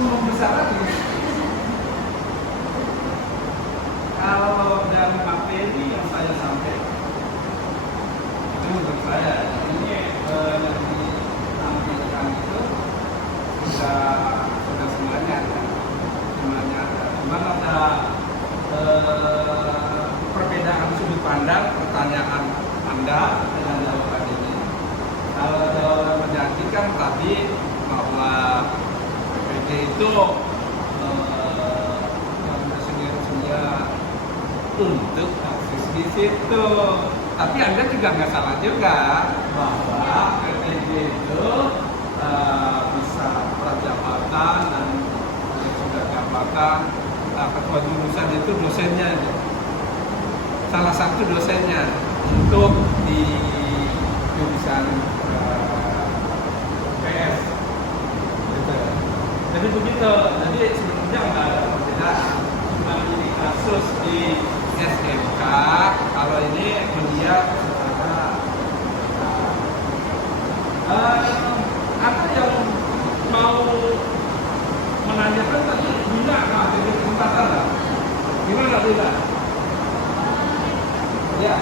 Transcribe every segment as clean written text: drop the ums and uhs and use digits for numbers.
membesar lagi. Kalau dari materi yang saya sampaikan, itu menurut saya ini yang ditampilkan itu sudah semuanya ada. Cuman ada perbedaan sudut pandang pertanyaan Anda dengan jawaban ini. Kalau jawaban menjanjikan tadi bahwa PPJ itu yang bersedia untuk akses di situ. Tapi Anda juga nggak salah juga bahwa PPJ itu bisa prajabatan dan sudah jabatan. Ketua jurusan itu dosennya, salah satu dosennya untuk di jurusan PS. Gitu. Jadi begitu. Jadi sebenarnya nggak ada perbedaan. Cuma ini kasus di SMK. Kalau ini melihat apa yang mau menanyakan tadi Bina jadi kesempatan lah. Gimana Bina? Ya.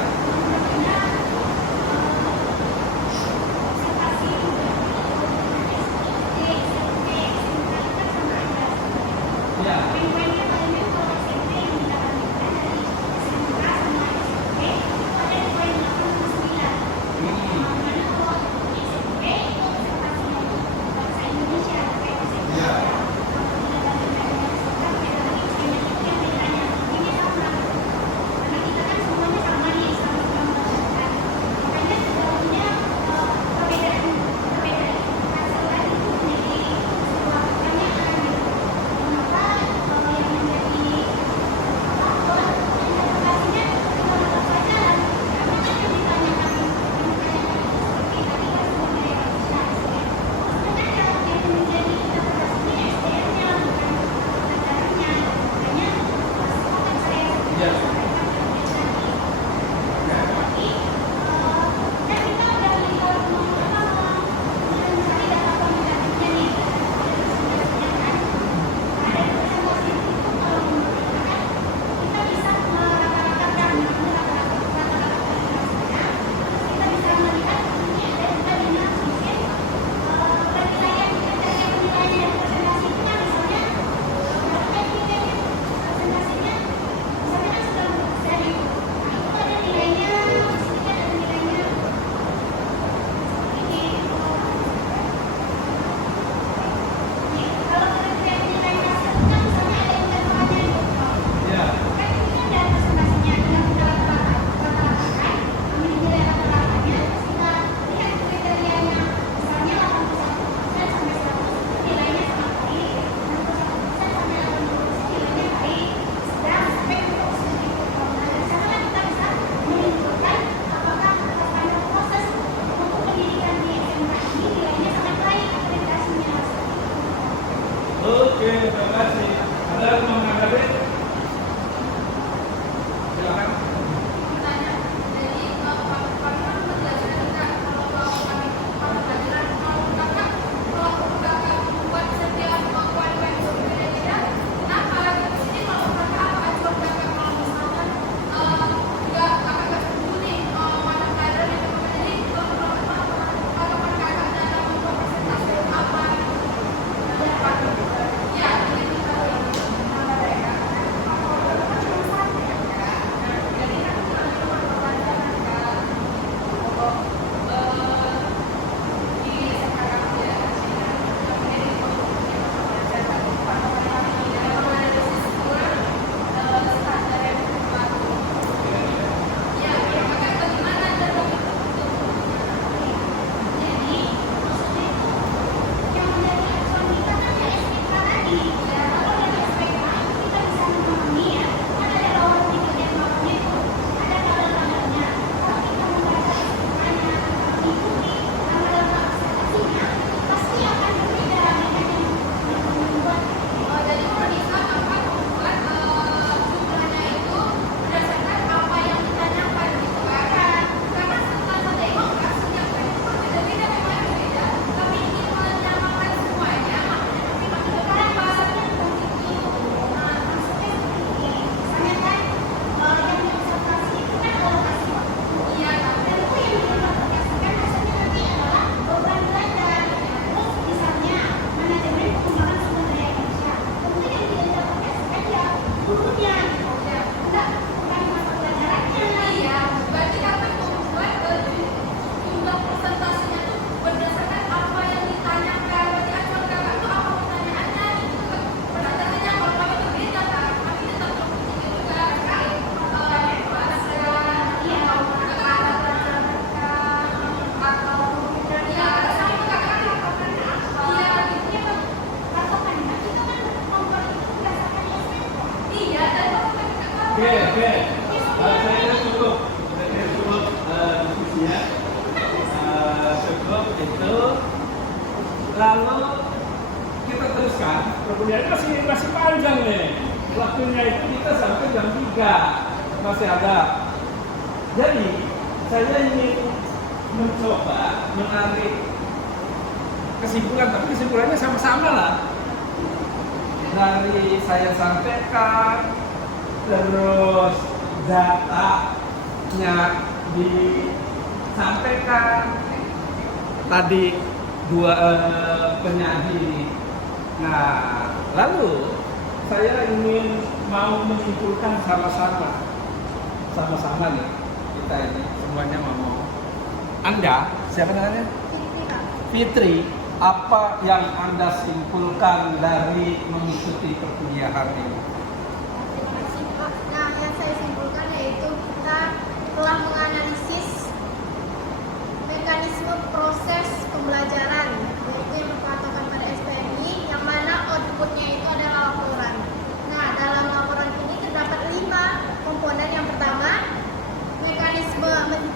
perkuliahan masih panjang nih. Waktunya itu kita sampai jam 3 masih ada. Jadi saya ingin mencoba menarik kesimpulan, tapi kesimpulannya sama-sama lah. Dari saya sampaikan, terus datanya disampaikan, tadi dua penyaji. Nah, lalu saya ingin mau menyimpulkan sama-sama nih, kita ini semuanya mau. Anda, siapa namanya? Fitri, apa yang Anda simpulkan dari mengikuti perkuliahan ini? Nah, yang saya simpulkan yaitu kita telah menganalisis mekanisme proses pembelajaran, yaitu yang berpatokan pada SPMI, yang mana outputnya itu adalah laporan. Nah, dalam laporan ini terdapat 5 komponen. Yang pertama,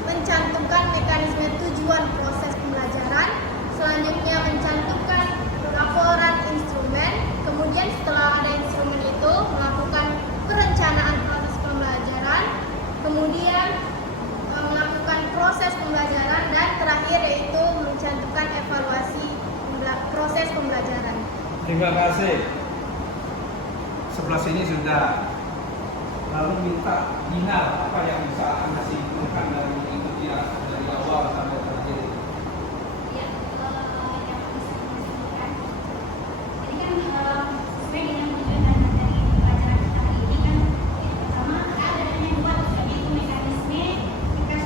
mencantumkan mekanisme tujuan proses pembelajaran. Selanjutnya mencantumkan laporan instrumen. Kemudian setelah ada instrumen itu melakukan perencanaan proses pembelajaran. Kemudian melakukan proses pembelajaran, dan terakhir yaitu mencantumkan evaluasi proses pembelajaran. Terima kasih. Sebelah sini sudah. Lalu minta Dinar, apa yang bisa Anda simpulkan dari mengikuti dari awal sampai terakhir? Ya, yang bisa disampaikan. Jadi kan sesuai dengan tujuan dan materi pelajaran kita hari ini kan, yang pertama ada yang dua, yaitu mekanisme dan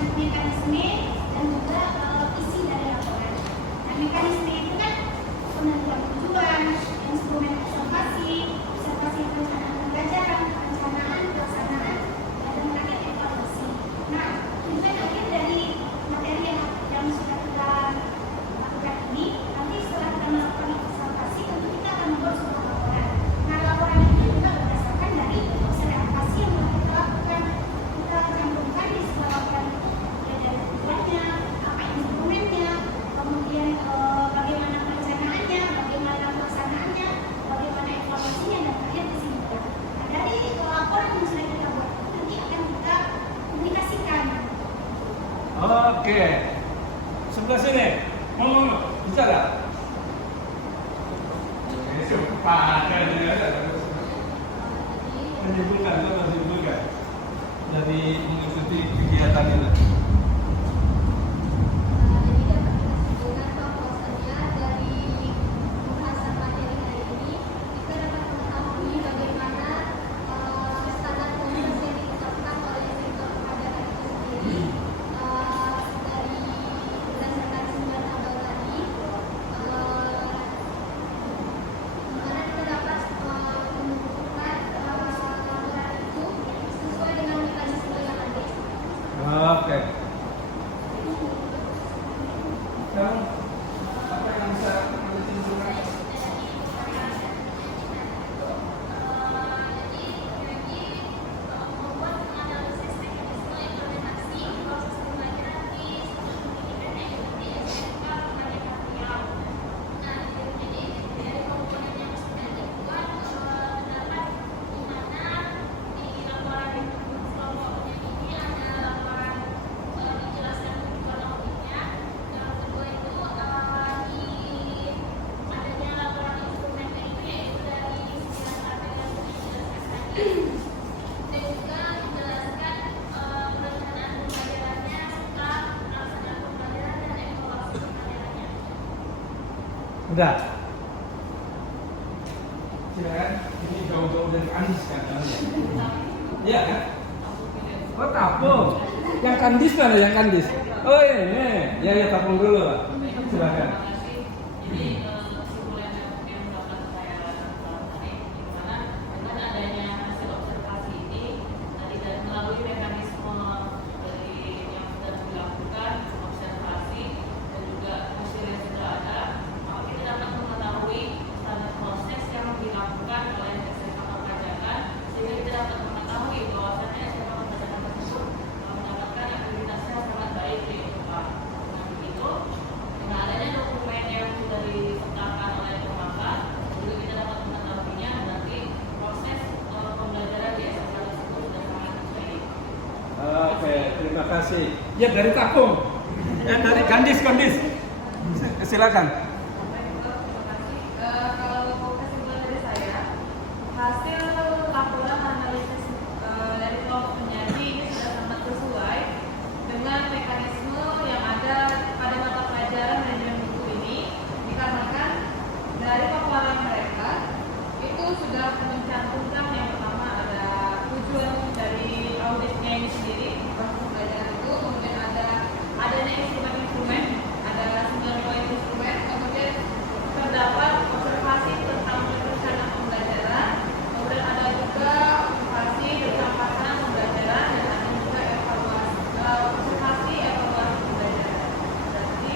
juga isi dari laporan. Nah, mekanisme itu kan penentuan tujuan, instrumen observasi perencanaan pembelajaran, perencanaan pelaksanaan, dan terakhir evaluasi. Nah, tujuan akhir dari materi yang sudah kita lakukan ini, nanti setelah kita melakukan observasi, tentu kita akan membuat sebuah laporan. Nah, laporan itu juga berdasarkan dari observasi yang telah kita lakukan. Kita cantumkan di sebuah laporan itu, ya dari tujuannya, apa instrumennya, kemudian bagaimana perencanaannya, bagaimana pelaksanaannya, bagaimana evaluasinya, dan terakhir kesimpulan. Nah, dari laporan yang sudah kita buat nanti akan kita publikasikan. Oke. Sebelah sini. Ngomong, bicara. Menyimpulkan dari mengikuti kegiatan ini. Oke. Sekarang apa yang bisa Anda simpulkan? Udah. Silakan. Ini jauh-jauh dari Kandis kan? Iya kan? Oh, tapung. Yang Kandis mana? Yang Kandis? Oh ini. Ya tapung dulu Pak. Silakan. Dengan adanya dokumen yang sudah Ya dari Takung. Ya dari Gandis. Silakan. Kalau kesimpulan dari saya, hasil laporan analisis dari kelompok penyaji ini sudah sangat sesuai dengan mekanisme yang ada pada mata pelajaran manajemen buku ini, dikarenakan dari paparan mereka itu sudah mencantumkan yang pertama ada tujuan dari auditnya ini sendiri, proses pembelajaran itu, kemudian ada adanya instrumen-instrumen, ada 9 poin instrumen, kemudian terdapat observasi tentang perencanaan pembelajaran, kemudian ada juga observasi tentang pelaksanaan pembelajaran, dan ada juga evaluasi evaluasi pembelajaran. Berarti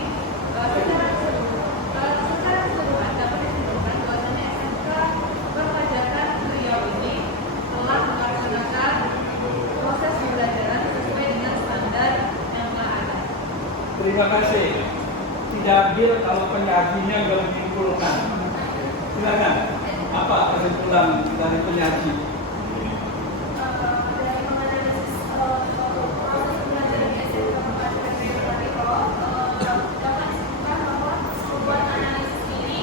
secara keseluruhan dapat disimpulkan bahwasanya SMK Perpajakan Riau ini telah melaksanakan proses pembelajaran sesuai dengan standar yang telah ada. Terima kasih. Tidak adil kalau penyajinya nggak menyimpulkan. Silakan. Apa kesimpulan dari penyaji? Dari menganalisis proses pembelajaran di SMK Perpajakan Riau dapat disebutkan bahwa sebuah analisis ini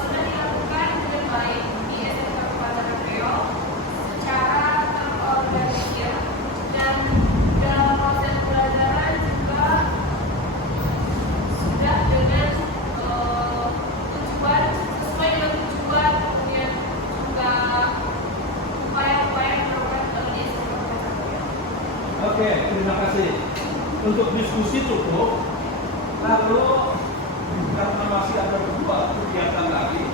sudah dilakukan dengan baik di SMK Perpajakan Riau secara terorganisir, dan dalam proses pembelajaran juga sudah dengan tujuan sesuai dengan tujuan, kemudian juga upaya-upaya yang dilakukan di SMK Perpajakan Riau. Oke, terima kasih. Untuk diskusi cukup. Lalu karena masih ada 2 kegiatan lagi.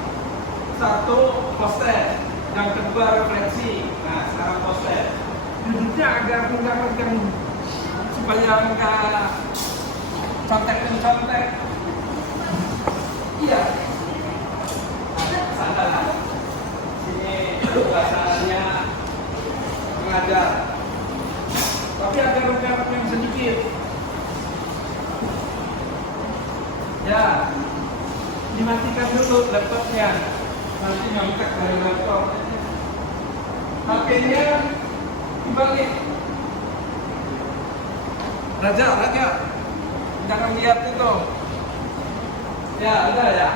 Satu poster, yang kedua refleksi. Nah, sekarang poster. Duduknya agak renggang supaya enggak contek. Iya. Sana lah. Sini bahasanya mengajar. Tapi ada renggang sedikit. Ya, dimatikan dulu laptopnya. Nanti nyontek dari laptop. HP-nya dibalik. Raja, jangan lihat itu. Ya, ada ya.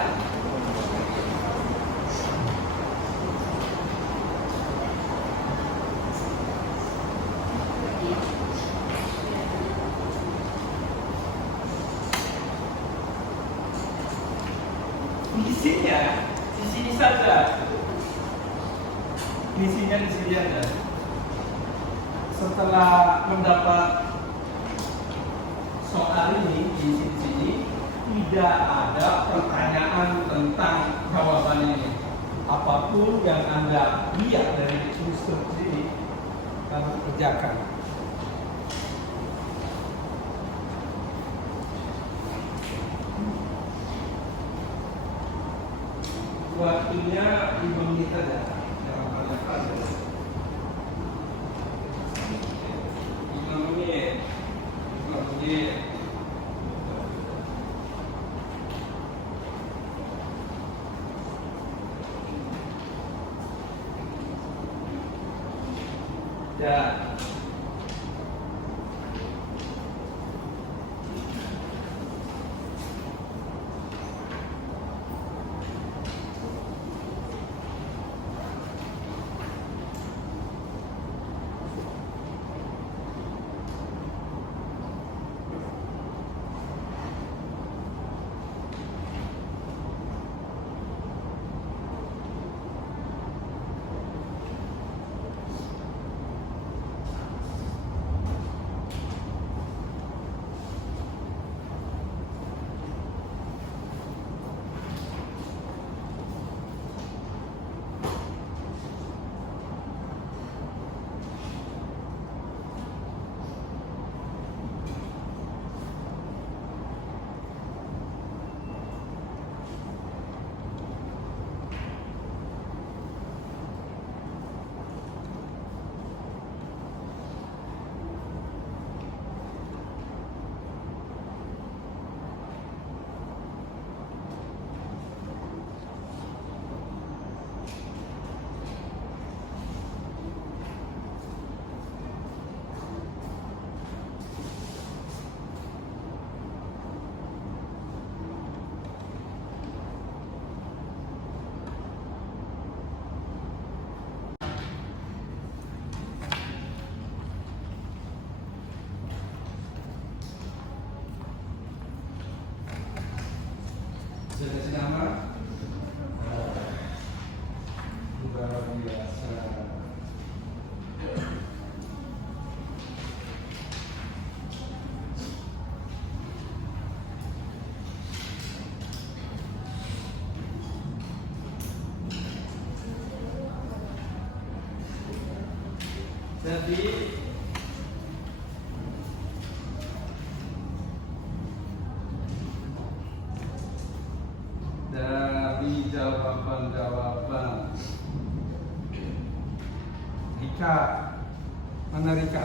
Isinya di sini saja. Isinya di sini ada. Setelah mendapat soal ini di sini tidak ada pertanyaan tentang jawabannya ini. Apapun yang Anda lihat dari instruksi ini, kamu kerjakan. Waktunya 5 menit saja. Jangan banyak-banyak. 5 menit. Ya. Jadi dari jawaban-jawaban Rika, mana Rika?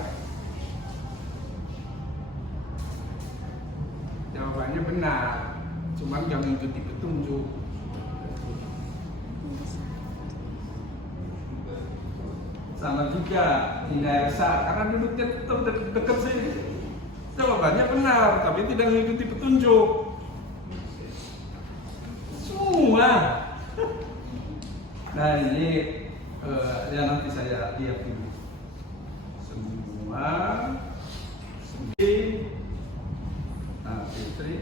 Jawabannya benar, cuman jangan ikuti petunjuk. Sama juga Indah Elsa, karena duduknya tetap dekat sini. Jawabannya benar, tapi tidak mengikuti petunjuk. Semua. Nah ini ya nanti saya lihat dulu. Semua. Nah, Fitri.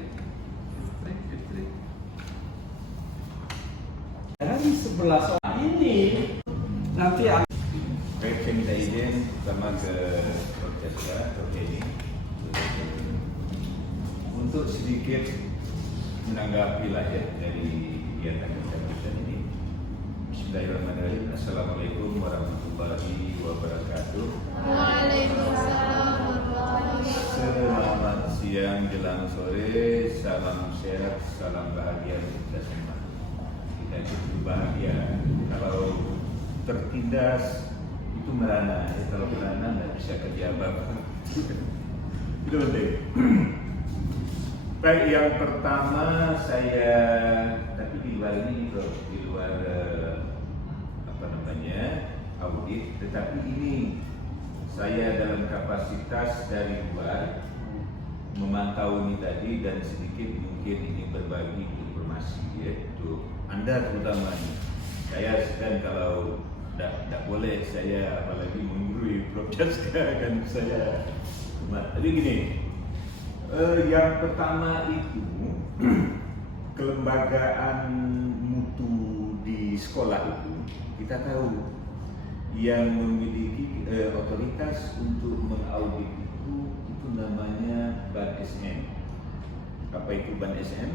Dari sebelah soal ini nanti Baik, saya minta izin sama ke Profesor Edi untuk sedikit menanggapi lah ya dari kegiatan kita ini. Bismillahirrahmanirrahim. Assalamualaikum warahmatullahi wabarakatuh. Waalaikumsalam warahmatullahi wabarakatuh. Selamat siang jelang sore, salam sehat, salam bahagia untuk kita semua. Kita cukup bahagia. Kalau tertindas itu merana, ya, kalau merana nggak bisa kerja apa-apa. Itu penting. Baik, yang pertama saya, tapi di luar ini, di luar audit, tetapi ini saya dalam kapasitas dari luar memantau ini tadi dan sedikit mungkin ini berbagi informasi ya untuk Anda terutama. Saya sedang kalau tidak boleh saya apalagi menggurui Prof. Jaska kan saya. Jadi gini, yang pertama itu kelembagaan mutu di sekolah itu kita tahu yang memiliki otoritas untuk mengaudit itu namanya Ban SM. Apa itu Ban SM?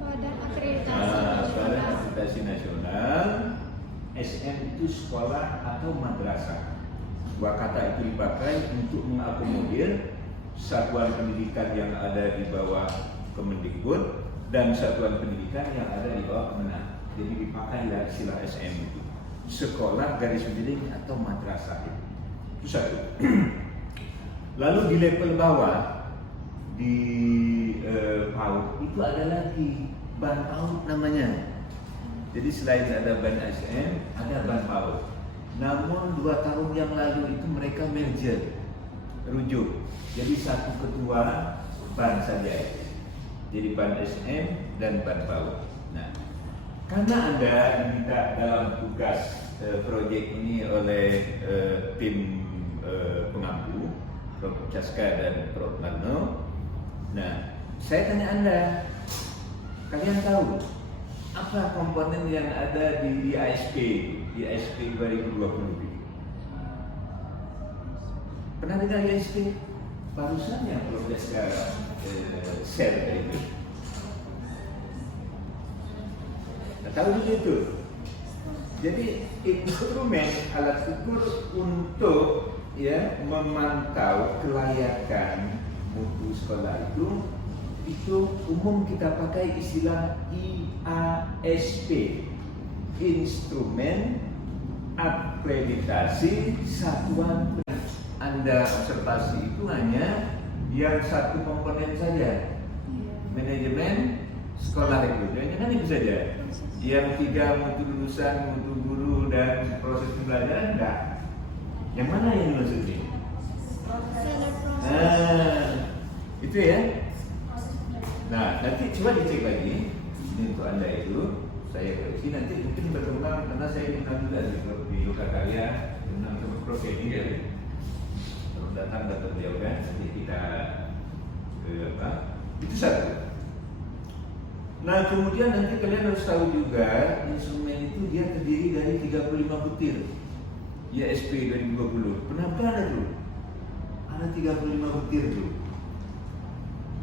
Badan Akreditasi Badan Nasional. Akreditasi Nasional. SM itu sekolah atau madrasah. Dua kata itu dipakai untuk mengakomodir satuan pendidikan yang ada di bawah Kemendikbud dan satuan pendidikan yang ada di bawah Kemenang. Jadi dipakailah istilah SM itu. Sekolah garis miring atau madrasah itu satu. Lalu di level bawah di PAUD itu ada lagi Ban PAUD namanya. Jadi selain ada Ban SM, ada Ban PAUD. Namun 2 tahun yang lalu itu mereka merger, rujuk. Jadi satu ketua Ban saja. Jadi Ban SM dan Ban PAUD. Nah, karena Anda diminta dalam tugas proyek ini oleh tim pengampu, Prof. Jaska dan Prof. Marno. Nah, saya tanya Anda, kalian tahu apa komponen yang ada di ISP 2020? Pernah dengar ISP? Barusan yang Prof. Jaska share tadi itu. Tahu begitu. Jadi instrumen alat ukur untuk ya memantau kelayakan mutu sekolah itu umum kita pakai istilah IASP, instrumen akreditasi satuan. Anda observasi itu hanya yang satu komponen saja, manajemen sekolah itu, jangan itu saja. Yang 3 mutu lulusan, mutu guru dan proses pembelajaran enggak. Yang mana yang maksudnya? Itu ya. Nah, nanti coba dicek lagi. Ini untuk Anda itu, saya koreksi nanti mungkin berkembang karena saya undang juga di Lokakarya, undang sama Prof. Edi ya. Kalau datang beliau kan, nanti kita itu satu. Nah, kemudian nanti kalian harus tahu juga instrumen itu dia terdiri dari 35 butir. ISP 2020. Kenapa ada tuh? Ada 35 butir tuh.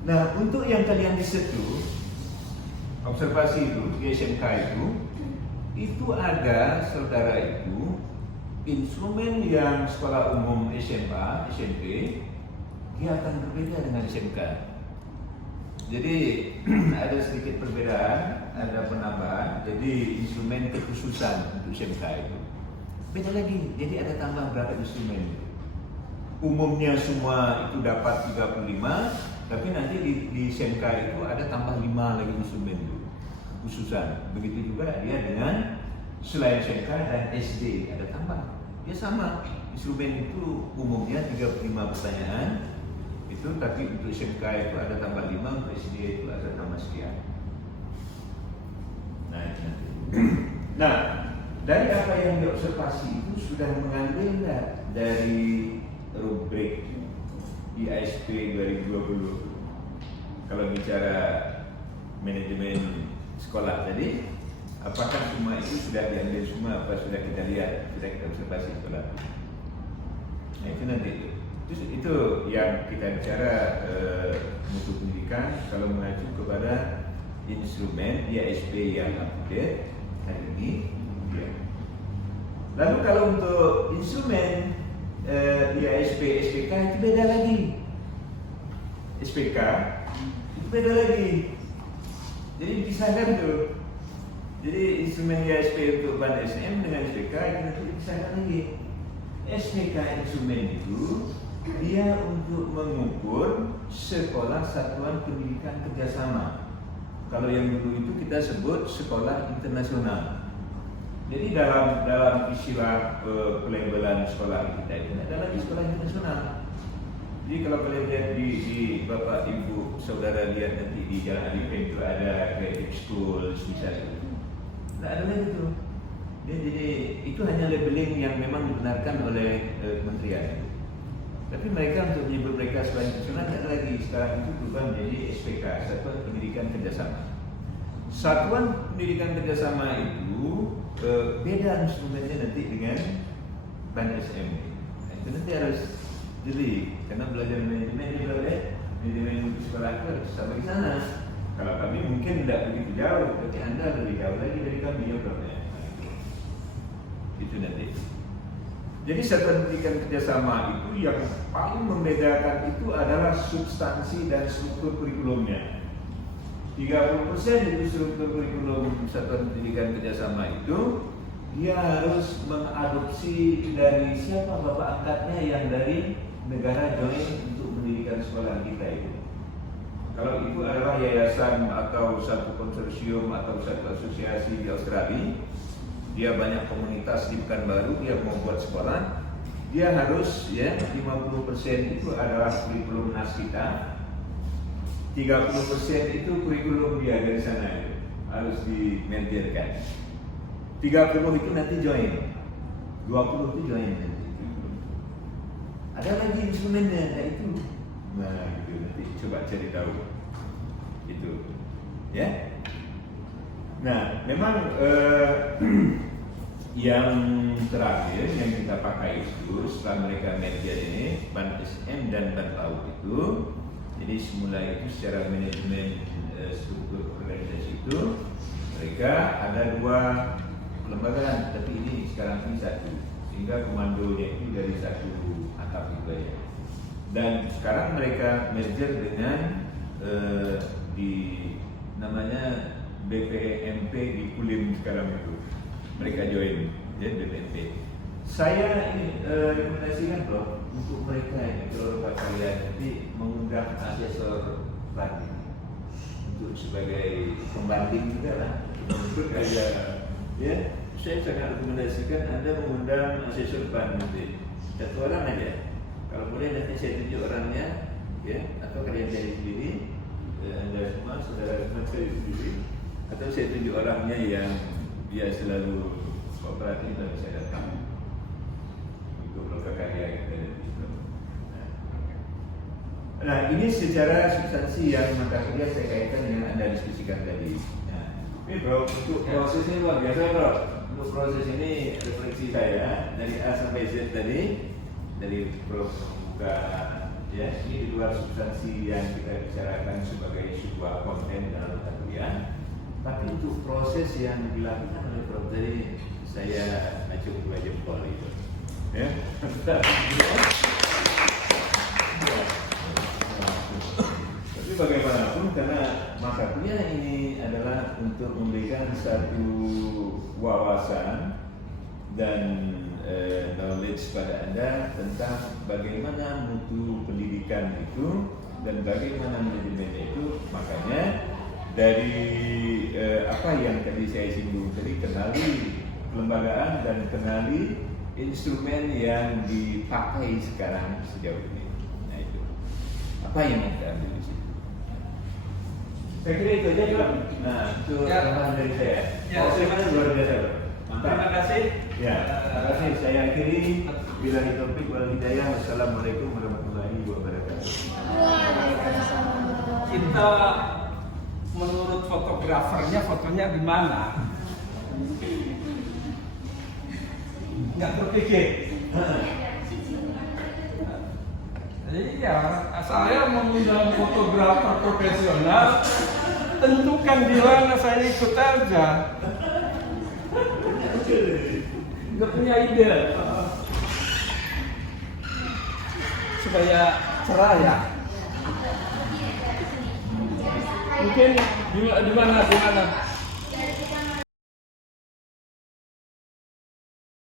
Nah, untuk yang kalian riset tuh, observasi itu di SMK itu ada saudara itu instrumen yang sekolah umum SMA, SMP, dia akan berbeda dengan SMK. Jadi ada sedikit perbedaan, ada penambahan. Jadi instrumen kekhususan untuk SMK itu beda lagi. Jadi ada tambah berapa instrumen. Umumnya semua itu dapat 35, tapi nanti di SMK itu ada tambah 5 lagi instrumen itu kekhususan. Begitu juga dia dengan selain SMK dan SD ada tambah. Ya sama, instrumen itu umumnya 35 pertanyaan itu, tapi untuk SMK itu ada tambah 5, untuk SD itu ada tambah sekian. Nah, itu nanti. Nah, dari apa yang diobservasi itu sudah mengambil dari rubrik IASP 2020. Kalau bicara manajemen sekolah tadi, apakah semua itu sudah diambil semua? Apa sudah kita lihat, sudah kita observasi sekolah? Nah, itu nanti itu yang kita bicara mutu pendidikan kalau mengacu kepada instrumen IASP yang update hari ini. Ya. Lalu kalau untuk instrumen IASP SPK itu beda lagi. SPK itu beda lagi. Jadi dipisahkan tuh. Jadi instrumen IASP untuk ban SM dengan SPK itu nanti dipisahkan lagi. SPK instrumen itu dia untuk mengukur sekolah satuan pendidikan kerjasama. Kalau yang dulu itu kita sebut sekolah internasional. Jadi dalam istilah pelabelan sekolah kita itu ada lagi sekolah internasional. Jadi kalau kalian lihat di Bapak Ibu Saudara lihat nanti di Jalan Arifin itu ada creative school misalnya. Tidak ada lagi itu. Jadi itu hanya labeling yang memang dibenarkan oleh kementerian. Tapi mereka untuk menyebut mereka sekolah internasional tidak ada lagi. Sekarang itu berubah menjadi SPK, Satuan Pendidikan Kerjasama. Satuan Pendidikan Kerjasama itu beda instrumennya nanti dengan ban SM. Nah, itu nanti harus jeli karena belajar manajemen sekolah itu harus sampai di sana. Kalau kami mungkin tidak begitu jauh, tapi Anda lebih jauh lagi dari kami ya Prof. Itu nanti. Jadi satuan pendidikan kerjasama itu yang paling membedakan itu adalah substansi dan struktur kurikulumnya. 30% itu struktur kurikulum satuan pendidikan kerjasama itu dia harus mengadopsi dari siapa bapak angkatnya yang dari negara join untuk mendirikan sekolah kita itu. Kalau itu adalah yayasan atau satu konsorsium atau satu asosiasi di Australia, dia banyak komunitas di Pekanbaru, dia mau buat sekolah, dia harus 50% itu adalah kurikulum nas kita. 30% itu kurikulum dia dari sana itu harus dimentirkan. 30 itu nanti join, 20 itu join nanti. Ada lagi instrumennya, ada itu. Nah itu nanti coba cari tahu itu, ya. Nah memang yang terakhir yang kita pakai itu setelah mereka merger ini ban SM dan ban PAUD itu. Jadi semula itu secara manajemen struktur organisasi itu mereka ada 2 kelembagaan, tapi ini sekarang ini 1, sehingga komandonya itu dari 1 atap juga ya. Dan sekarang mereka merger dengan di namanya BPMP di Kulim sekarang itu. Mereka join ya BPMP. Saya ini rekomendasikan Bro untuk mereka ini kalau kalian nanti mengundang asesor banding untuk sebagai pembanding juga lah. Untuk aja ya, saya sangat rekomendasikan Anda mengundang asesor banding 1 orang aja. Kalau boleh nanti saya tunjuk orangnya ya, atau kalian cari sendiri Anda semua saudara semua cari sendiri, atau saya tunjuk orangnya yang dia selalu kooperatif dan bisa datang untuk berkarya kita di situ. Nah ini secara substansi yang mata kuliah saya kaitkan dengan Anda diskusikan tadi. Nah, ini Bro, untuk prosesnya luar biasa Bro. Untuk proses ini refleksi saya dari A sampai Z tadi, dari Prof membuka ya, ini di luar substansi yang kita bicarakan sebagai sebuah konten dalam mata kuliah. Tapi untuk proses yang dilakukan oleh Prof tadi saya acung 2 jempol itu. Ya. Tapi bagaimanapun karena mata kuliah ini adalah untuk memberikan satu wawasan dan knowledge pada Anda tentang bagaimana mutu pendidikan itu dan bagaimana manajemennya itu. Makanya dari apa yang tadi saya singgung tadi, kenali kelembagaan dan kenali instrumen yang dipakai sekarang sejauh ini. Nah itu apa yang kita ambil di situ. Saya kira itu aja Pak. Nah itu tambahan dari saya. Ya, Terima kasih luar biasa Pak. Mantap. Terima kasih. Ya, terima kasih. Saya akhiri. Billahi taufiq wal hidayah. Wassalamualaikum warahmatullahi wabarakatuh. Waalaikumsalam. Kita menurut fotografernya fotonya di mana? Nggak terpikir. Iya, saya mengundang fotografer profesional, tentukan di mana saya ikut aja. Nggak punya ide. Supaya cerah ya. Mungkin di mana?